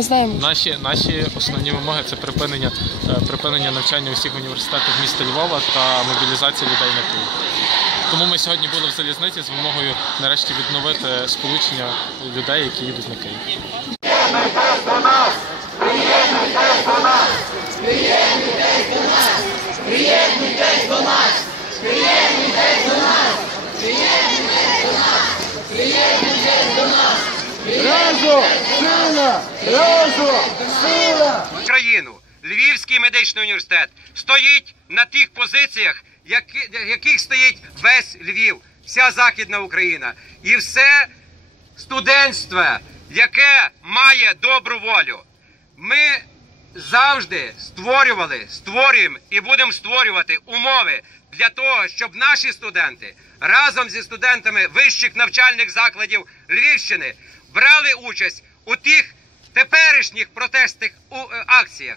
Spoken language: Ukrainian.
Ми знаємо, Наші наші основні вимоги це припинення е, припинення навчання у всіх університетах міста Львова та мобілізація людей на Київ. Тому ми сьогодні були в залізниці з вимогою нарешті відновити сполучення людей, які їдуть на Київ. Україну. Львівський медичний університет стоїть на тих позиціях, яких стоїть весь Львів, вся Західна Україна. І все студентство, яке має добру волю. Ми завжди створювали, створюємо і будемо створювати умови для того, щоб наші студенти разом зі студентами вищих навчальних закладів Львівщини брали участь у тих теперішніх протестних е, акціях.